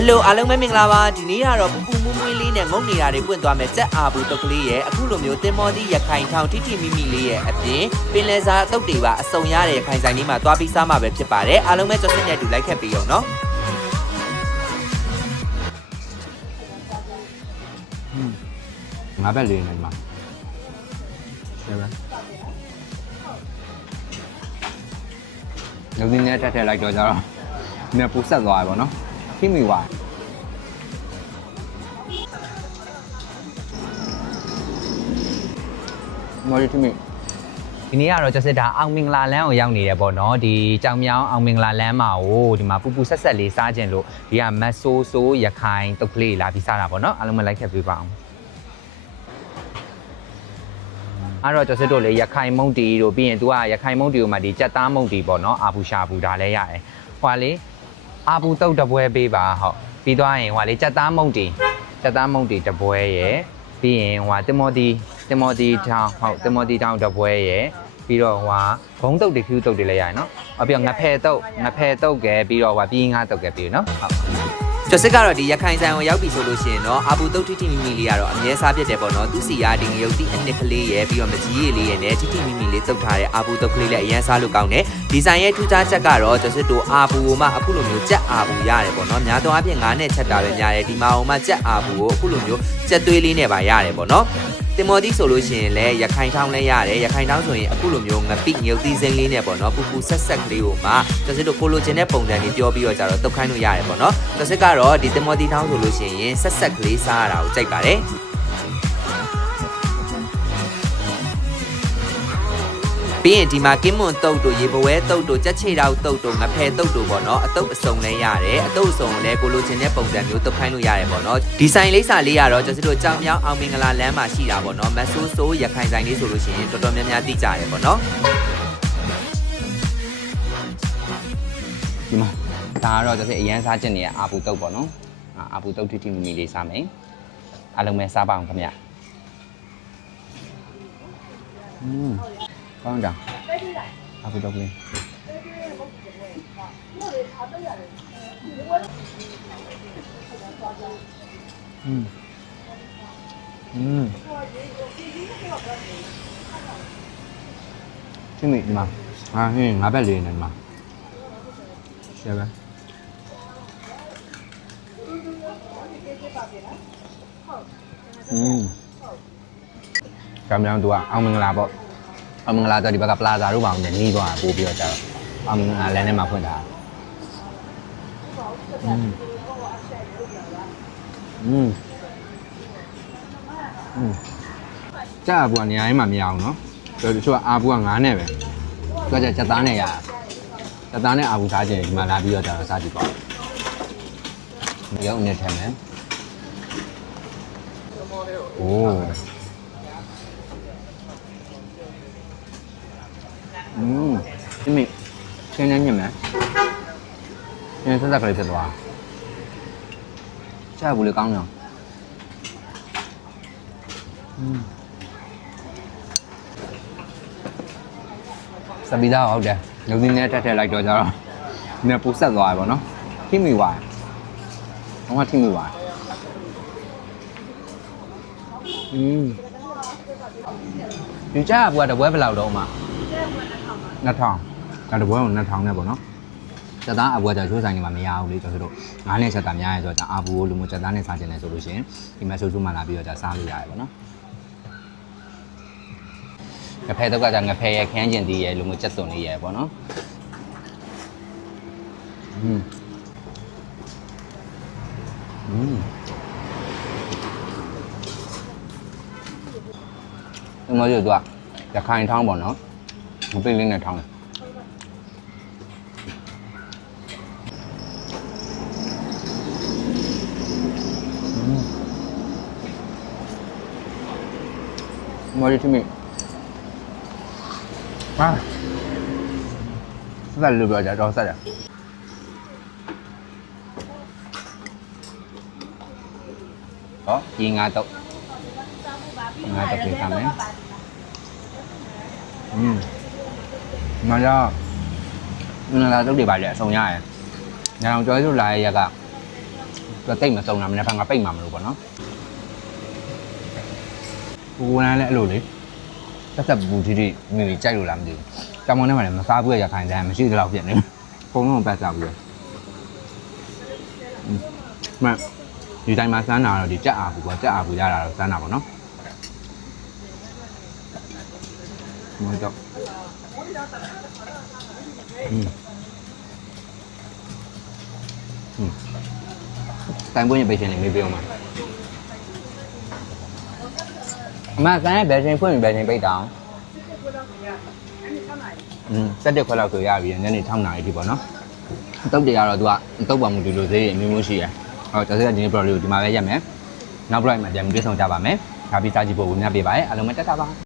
ယ်လိုအားလုံးပဲမင်္ဂလာပါဒီနေ့ကတော့ပူပူမွေးမွေးလေးနဲ့ငုံနေတာတွေပွင့်သွားမယ်ကြက်အာဘူးတုတ်ကလေးရဲ့အခုလိုမျိုးတင်မောသီးရခိုင်ထောင်ထိထိမိမိလေးရဲ့အပြင်ပင်လယ်စာအတုတ်တွေပါအစုံရတဲ့ရခိုင်ဆိုင်လေးမှာသွားပြီးစားမှာပဲဖြစ်ပါတယ်အားလုံးပဲကြော်စင်နဲ့အတူလိုက်ခက်ပြီးအောင်နော်ငါဘက်လေးနေမှာရှယ်ပဲလူင်းနဲ့တက်ထည့်လိုက်တော့ကြတော့နေပူဆက်သွားပြီပေါ့နော် ခိမိသွားမော်ရီထမီဒီနေ့ကတော့ကျစစ်တာအောင်မင်္ဂလာလမ်းကိုရောက်နေတယ်ပေါ့နော်ဒီကြောင်မြောင်းအောင်မင်္ဂလာလမ်းမှာဟိုဒီမှာပူပူဆက်ဆက်လေးစားခြင်းလို့ဒီကမတ်ဆိုးဆိုးရခိုင်တုတ်ကလေးလာပြီးစားတာပေါ့နော်အားလုံးပဲလိုက်ခဲ့ပေးပါအောင်အဲ့တော့ကျစစ်တို့လေရခိုင်မုံတီတို့ပြီးရင် तू ကရခိုင်မုံတီကိုမှဒီကြက်သားမုံတီပေါ့နော်အာဘူးရှာဘူးဒါလည်းရတယ်ဟွာလေ အာဘူးတုတ်တပွဲပေးပါဟုတ်ပြီးသွားရင်ဟွာလေကြက်သားမုံတီကြက်သားမုံတီတပွဲရယ်ပြီးရင်ဟွာတင်မော်တီတင်မော်တီထောင်ဟုတ်တင်မော်တီထောင်တပွဲရယ်ပြီးတော့ဟိုဘုံတုတ်တွေဖြူတုတ်တွေလည်းရတယ်နော်။အပြီးတော့ငဖယ်တုတ်ငဖယ်တုတ်ကဲပြီးတော့ဟိုပြီးငါတုတ်ကဲပြီးနော်။ဟုတ် ကျော်စစ်ကတော့ဒီရခိုင်ဆိုင်ကိုရောက်ပြီဆိုလို့ရှိရင်တော့အာဘူးတုတ်ထိထိမိမိလေးကတော့အမြဲစားဖြစ်တယ်ပေါ့နော်သူစီရဒီငရုတ်တိအနစ်ကလေးရဲ့ပြီးတော့မကြီးရည်လေးရဲ့နဲ့ထိထိမိမိလေးတုတ်ထားတဲ့အာဘူးတုတ်ကလေးလည်းအရင်စားလို့ကောင်းတယ်ဒီဆိုင်ရဲ့ထူးခြားချက်ကတော့ကျော်စစ်တို့အာဘူးကိုမှအခုလိုမျိုးကြက်အာဘူးရတယ်ပေါ့နော်များသောအားဖြင့်ငါးနဲ့ချက်တာပဲများတယ်ဒီမှာဟိုမှကြက်အာဘူးကိုအခုလိုမျိုးကြက်သွေးလေးနဲ့ပါရတယ်ပေါ့နော် တင်မော်တီဆိုလို့ရှိရင်လည်းရခိုင်ထောင်းလည်းရတယ်ရခိုင်ထောင်းဆိုရင်အခုလိုမျိုးငပိငရုတ်သီးစိမ်းလေးနဲ့ပေါ့နော်ပူပူဆက်ဆက်ကလေးကိုမှကျော်စစ်တို့ကိုလိုချင်တဲ့ပုံစံလေးပြောပြီးတော့ကြတော့တုတ်ခိုင်းလို့ရတယ်ပေါ့နော်ကျော်စစ်ကတော့ဒီတင်မော်တီထောင်းဆိုလို့ရှိရင်ဆက်ဆက်ကလေးစားရတာကိုကြိုက်ပါတယ် ပြီးရင်ဒီမှာကင်းမွန်တုတ်တို့ရေပွဲတုတ်တို့ကြက်ချေတောက်တုတ်တို့ငဖယ်တုတ်တို့ပေါ့နော်အတုပ်အစုံလဲရတယ်အတုပ်အစုံလဲကိုလိုချင်တဲ့ပုံစံမျိုးတုတ်ခိုင်းလို့ရတယ်ပေါ့နော်ဒီဆိုင်လေးစာလေးကတော့ကျွန်တော်တို့ကြောင်မြောင်းအောင်မင်္ဂလာလမ်းမှာရှိတာပေါ့နော်မဆူးဆိုးရခိုင်ဆိုင်လေးဆိုလို့ရှိရင်တော်တော်များများသိကြတယ်ပေါ့နော်ဒီမှာဒါကတော့ကျစစ်အရန်စားချက်နေရအာပူတုတ်ပေါ့နော်အာအာပူတုတ်ထိထိမိမိလေးစားမယ်အားလုံးပဲစားပါအောင်ခင်ဗျอืม 빵장 아부다구에 음. 음. Ừ. ừ. mịn mà à cái này ngá bé liền này mà xem Ừ. cảm ơn tụi ông mình làm rồi အောင်မင်္ဂလာပေါ့အောင်မင်္ဂလာတော့ဒီဘက်ကပလာဇာတို့ပါအောင်နေသွားပို့ပြီးတော့ကြာတော့အောင်မင်္ဂလာလမ်းထဲမှာဖွင့်တာอืมอืมอืมကြာဘူးကနေရာကြီးမှာမရအောင်เนาะဆိုတော့တချို့ကအာဘူးကငါးနဲ့ပဲသူကကြက်သားနဲ့ရတာ တသားနဲ့အာဘူးစားခြင်းဒီမှာလာပြီးတော့ကြာတော့စားကြည့်ပါဦးရုပ်နဲ့ထည့်မယ်โอ้อื มဒီမိရှင်းနေညင်မယ်ရှင်းဆက်ဆက်ကလေးဖြစ်သွားချာဘူးလေကောင်းတယ်อืมစပီသားဟုတ်တယ်လူသင်းနဲ့တက်ထည့်လိုက်တော့ကြတော့နေပူဆက်သွားပြီပေါ့နော်ထိမိသွားတယ်ဘာမှထိမိသွားတယ်อืมဒီချာဘူးကတပွဲဘယ်လောက်တော့မှ2000 ဒါတပွဲကို2000နဲ့ပေါ့နော်ချက်သားအပွဲကြချိုးဆိုင်နေမှာမရဘူးလေကျွန်တော်တို့ငားနဲ့ချက်သားများရဲဆိုတော့ဒါအာဘူးကိုလူမျိုးချက်သားနဲ့စားခြင်းလဲဆိုလို့ရှိရင်ဒီမှာဆူဆူမှလာပြီးတော့ဒါစားလို့ရတယ်ပေါ့နော်ငဖဲတော့ကဒါငဖဲရဲ့ခန်းကျင်သေးရဲ့လူမျိုးချက်သွန်လေးရဲ့ပေါ့နော်อืมอืมအမလို့တို့ကရခိုင်ထောင်းပေါ့နော်မပိလင်းနဲ့ထောင်းတယ် မော်ရီထမီဟာဆက်လို့ပြောကြတော့ဆက်ရဟောဒီငါတော့ငါတော့ပြင်ထားမယ်อืมမရမလာတော့တွေပါလေအဆုံးရရညောင်ကျော်စုလာရရက်ကသူတိတ်မစုံတာမ နေ့ကငါပိတ်မှာမလို့ပေါ့နော်ကိုယ်ကလည်းအဲ့လိုလေတက်တက်ပူတီတီမိမိကြိုက်လို့လားမသိဘူးတောင်ပေါ်ထဲမှာလည်းမစားဘူးရခိုင်တယ်မရှိသလောက်ဖြစ်နေပုံလုံးပတ်စားဘူးမဒီတိုင်းမှာစမ်းတာတော့ဒီကြက်အားဘူးပေါ့ကြက်အားဘူးရတာတော့စမ်းတာပေါ့နော်မတော့อืมอืมတိုင်ပွင့်ရပေးရှင်နေမေးပြောမှာအ မကန်ရဲ့ဘယ်ချိန်ဖွင့်ပြီးဘယ်ချိန်ပိတ်တောင်อืมတက်တဲ့ခွက်လောက်ဆိုရပြီညနေ6နာရီထိပေါ့နော်တုတ်တွေကတော့သူကတုတ်ပါမှုဒီလိုသေးရအမျိုးမျိုးရှိရယ်ဟောကျွန်တော်ကဒီနေ့ pro လေးကိုဒီမှာပဲရက်မယ်နောက် blog မှာပြန်ပြီးတွေ့ဆုံကြပါမယ်ဒါပြီးစားကြည့်ဖို့ဝင်မြပေးပါရယ်အားလုံးပဲတက်တာပါ